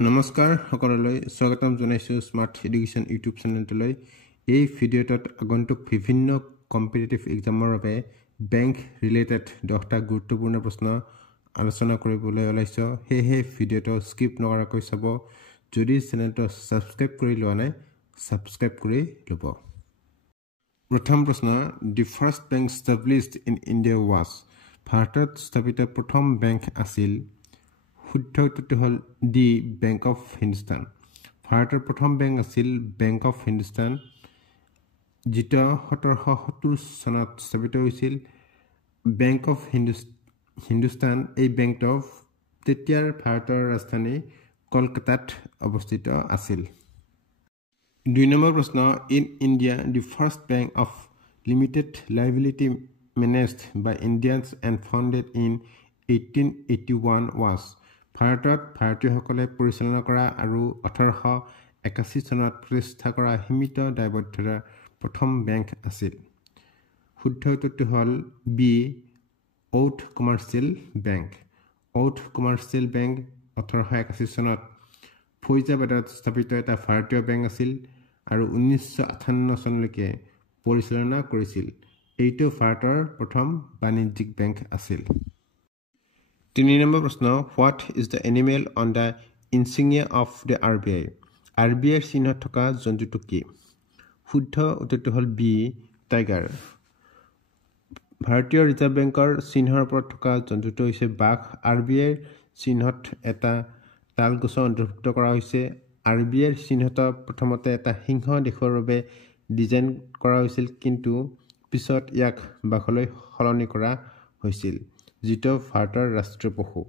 নমস্কাৰ সকললৈ স্বাগতম জনাইছো স্মাৰ্ট এডুকেশ্যন ইউটিউব চেনেলটোলৈ। এই ভিডিঅ'টোত আগন্তুক বিভিন্ন কম্পিটিটিভ এক্সামৰ বাবে বেংক ৰিলেটেড 10টা গুৰুত্বপূৰ্ণ প্ৰশ্ন আলোচনা কৰিবলৈ ওলাইছো। সেয়েহে ভিডিঅ'টো স্কিপ নকৰাকৈ চাব। যদি চেনেলটো ছাবস্ক্ৰাইব কৰি লোৱা নাই ছাবস্ক্ৰাইব কৰি ল'ব। প্ৰথম প্ৰশ্ন, দি first bank established in India was. ভাৰতত স্থাপিত প্ৰথম বেংক আছিল। শুদ্ধ উত্তৰটো হ'ল দি বেংক অফ হিন্দুস্তান। ভাৰতৰ প্ৰথম বেংক আছিল বেংক অফ হিন্দুস্তান, যিটো 1770 চনত স্থাপিত হৈছিল। বেংক অফ হিন্দুস্তান এই বেংকটো তেতিয়াৰ ভাৰতৰ ৰাজধানী কলকাতাত অৱস্থিত আছিল। 2 নম্বৰ প্ৰশ্ন, in India the first bank of limited liability managed by Indians and founded in 1881 was. ভাৰতত ভাৰতীয়সকলে পৰিচালনা কৰা আৰু 1881 চনত প্ৰতিষ্ঠা কৰা সীমিত দায়বদ্ধতাৰ প্ৰথম বেংক আছিল। শুদ্ধ উত্তৰটো হ'ল B Oudh commercial bank. Oudh commercial bank 1881 চনত ফৈজাবাদত স্থাপিত এটা ভাৰতীয় বেংক আছিল আৰু 1958 চনলৈকে পৰিচালনা কৰিছিল। এইটো ভাৰতৰ প্ৰথম বাণিজ্যিক বেংক আছিল। 3 নম্বৰ প্ৰশ্ন, what is the animal on the insignia of the RBI। RBIৰ চিহ্নত থকা জন্তুটো কি? শুদ্ধ উত্তৰটো হ'ল বি টাইগাৰ। ভাৰতীয় ৰিজাৰ্ভ বেংকৰ চিহ্নৰ ওপৰত থকা জন্তুটো হৈছে বাঘ। RBIৰ চিহ্নত এটা তাল গছ অন্তৰ্ভুক্ত কৰা হৈছে। RBIৰ চিহ্নত প্ৰথমতে এটা সিংহ দেখুৱাৰ বাবে ডিজাইন কৰা হৈছিল, কিন্তু পিছত ইয়াক বাঘলৈ সলনি কৰা হৈছিল, যিটো ভাৰতৰ ৰাষ্ট্ৰীয় পশু।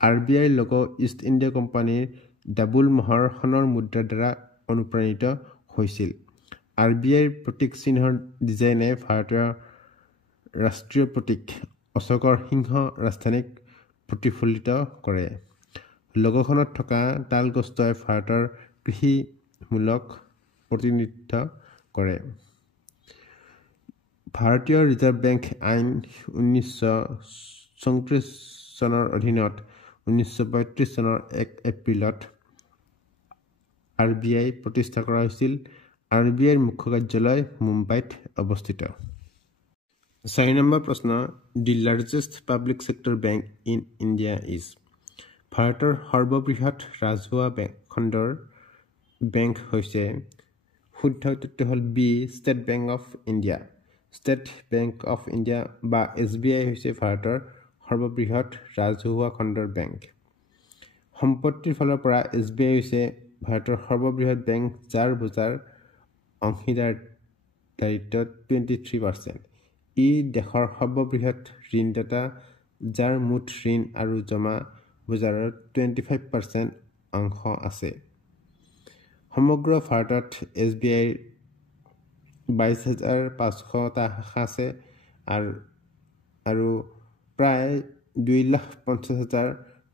RBIৰ লোগো ইষ্ট ইণ্ডিয়া কোম্পানীৰ ডাবুল মহৰ সোণৰ মুদ্ৰাৰ দ্বাৰা অনুপ্ৰাণিত হৈছিল। RBIৰ প্ৰতীক চিহ্নৰ ডিজাইনে ভাৰতীয় ৰাষ্ট্ৰীয় প্ৰতীক অশোকৰ সিংহ ৰাজধানীক প্ৰতিফলিত কৰে। লোগোখনত থকা তাল গছটোৱে ভাৰতৰ কৃষিমূলক প্ৰতিনিধিত্ব কৰে। ভাৰতীয় ৰিজাৰ্ভ বেংক আইন 1934 চনৰ অধীনত 1935 চনৰ 1 এপ্ৰিলত RBI প্ৰতিষ্ঠা কৰা হৈছিল। RBIৰ মুখ্য কাৰ্যালয় মুম্বাইত অৱস্থিত। 4 নম্বৰ প্ৰশ্ন, the largest public sector bank in India is. ভাৰতৰ সৰ্ববৃহৎ ৰাজহুৱা খণ্ডৰ বেংক হৈছে। শুদ্ধ উত্তৰটো হ'ল B State Bank of India. State Bank of India বা SBI হৈছে ভাৰতৰ সৰ্ববৃহৎ ৰাজহুৱা খণ্ডৰ বেংক। সম্পত্তিৰ ফালৰ পৰা SBI হৈছে ভাৰতৰ সৰ্ববৃহৎ বেংক, যাৰ বজাৰ অংশীদাৰিত্ব 23%। ই দেশৰ সৰ্ববৃহৎ ঋণদাতা, যাৰ মুঠ ঋণ আৰু জমা বজাৰৰ 25% অংশ আছে। সমগ্ৰ ভাৰতত SBIৰ 22,500টা শাখা আছে আৰু প্ৰায় 2,50,000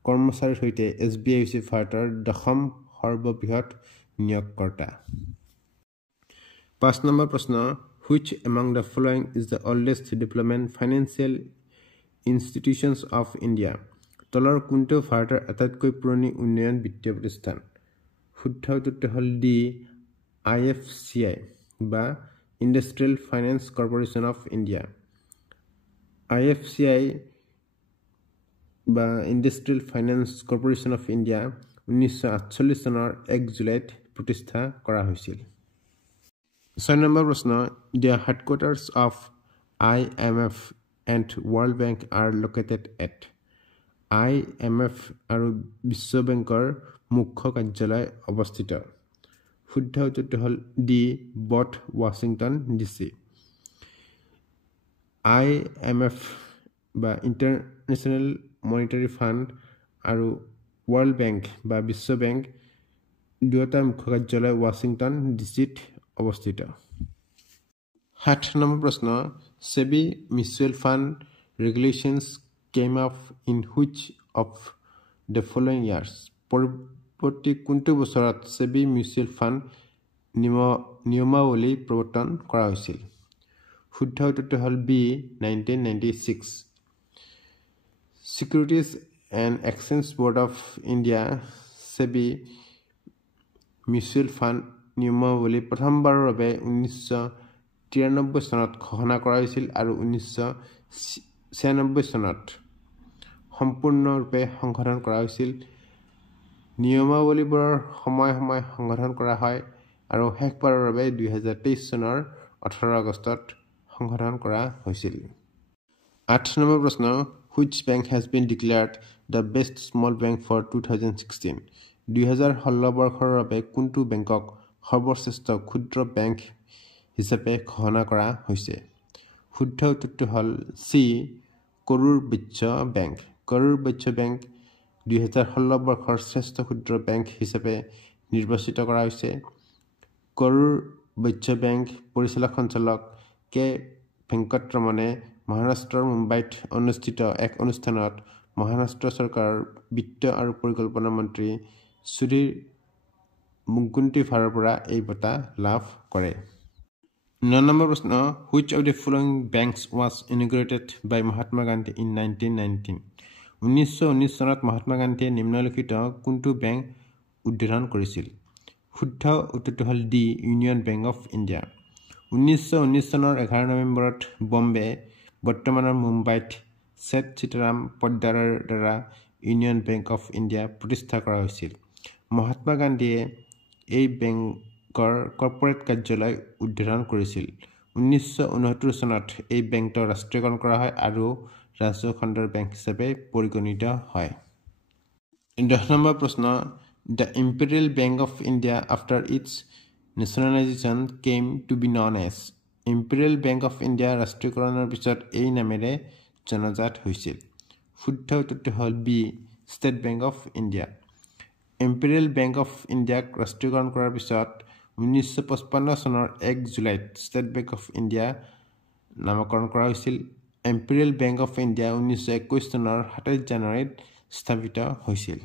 কৰ্মচাৰীৰ সৈতে SBI হৈছে ভাৰতৰ 10ম সৰ্ববৃহৎ নিয়োগকৰ্তা। 5 নম্বৰ প্ৰশ্ন, which among the following is the oldest development financial institutions of India. তলৰ কোনটো ভাৰতৰ আটাইতকৈ পুৰণি উন্নয়ন বিত্তীয় প্ৰতিষ্ঠান? শুদ্ধ উত্তৰটো হ'ল ডি IFCI বা industrial finance corporation of India. IFCI বা industrial finance corporation of India 1948 চনৰ 1 জুলাইত প্ৰতিষ্ঠা কৰা হৈছিল। 6 নম্বৰ প্ৰশ্ন, the headquarters of IMF and world bank R located at. IMF আৰু বিশ্ব বেংকৰ মুখ্য কাৰ্যালয় অৱস্থিত। শুদ্ধ উত্তৰটো হ'ল D both Washington DC। IMF বা ইণ্টাৰনেশ্যনেল মনিটাৰী ফাণ্ড আৰু ৱৰ্ল্ড বেংক বা বিশ্ব বেংক দুয়োটা মুখ্য কাৰ্যালয় ৱাশ্বিংটন DCত অৱস্থিত। 7 নম্বৰ প্ৰশ্ন, SEBI mutual fund regulations came up in which of the following years. পৰৱৰ্তী কোনটো বছৰত SEBI মিউচুৱেল ফাণ্ড নিয়মাৱলী প্ৰৱৰ্তন কৰা হৈছিল? শুদ্ধ উত্তৰটো হ'ল B 1996। Securities and Exchange Board of India SEBI mutual fund নিয়মাৱলী প্ৰথমবাৰৰ বাবে 1993 চনত ঘোষণা কৰা হৈছিল আৰু 1996 চনত সম্পূৰ্ণৰূপে সংশোধন কৰা হৈছিল। নিয়মাৱলীবোৰৰ সময়ে সময়ে সংশোধন কৰা হয় আৰু শেষবাৰৰ বাবে 2023 চনৰ 18 আগষ্টত সংশোধন কৰা হৈছিল। 8 নম্বৰ প্ৰশ্ন, which bank has been declared the best small bank for 2016? 2016 বৰ্ষৰ বাবে কোনটো বেংকক সৰ্বশ্ৰেষ্ঠ ক্ষুদ্ৰ বেংক হিচাপে ঘোষণা কৰা হৈছে? শুদ্ধ উত্তৰটো হ'ল চি, কৰুৰ বৈশ্য বেংক। কৰুৰ বৈশ্য বেংক 2016 বৰ্ষৰ শ্ৰেষ্ঠ ক্ষুদ্ৰ বেংক হিচাপে নিৰ্বাচিত কৰা হৈছে। কৰুৰ বৈশ্য বেংক পৰিচালক সঞ্চালক কে ভেংকটৰমণে মহাৰাষ্ট্ৰৰ মুম্বাইত অনুষ্ঠিত এক অনুষ্ঠানত মহাৰাষ্ট্ৰ চৰকাৰৰ বিত্ত আৰু পৰিকল্পনা মন্ত্ৰী সুধীৰ মুনগন্টিৱাৰৰ পৰা এই বঁটা লাভ কৰে। 9 নম্বৰ প্ৰশ্ন, which of the following banks was inaugurated by Mahatma Gandhi in 1919? 1919 চনত মহাত্মা গান্ধীয়ে নিম্নলিখিত কোনটো বেংক উদ্বোধন কৰিছিল? শুদ্ধ উত্তৰটো হ'ল D, union bank of India. 1919 চনৰ 11 নৱেম্বৰত বম্বে, বৰ্তমানৰ মুম্বাইত ছেঠ সীতাৰাম পোদ্দাৰৰ দ্বাৰা ইউনিয়ন বেংক অফ ইণ্ডিয়া প্ৰতিষ্ঠা কৰা হৈছিল। মহাত্মা গান্ধীয়ে এই বেংকৰ কৰ্পৰেট কাৰ্যালয় উদ্বোধন কৰিছিল। 1969 চনত এই বেংকটো ৰাষ্ট্ৰীয়কৰণ কৰা হয় আৰু ৰাজহুৱা খণ্ডৰ বেংক হিচাপে পৰিগণিত হয়। 10 নম্বৰ প্ৰশ্ন, the Imperial Bank of India after its nationalisation came to be known as? Imperial Bank of India ৰাষ্ট্ৰীয়কৰণৰ পিছত এই নামেৰে জনাজাত হৈছিল। শুদ্ধ উত্তৰটো হ'ল B, State Bank of India. Imperial Bank of ইণ্ডিয়াক ৰাষ্ট্ৰীয়কৰণ কৰাৰ পিছত 1955 চনৰ 1 জুলাইত ষ্টেট বেংক অফ ইণ্ডিয়া নামকৰণ কৰা হৈছিল। ইম্পেৰিয়েল বেংক অফ ইণ্ডিয়া 1921 চনৰ 27 জানুৱাৰীত স্থাপিত হৈছিল।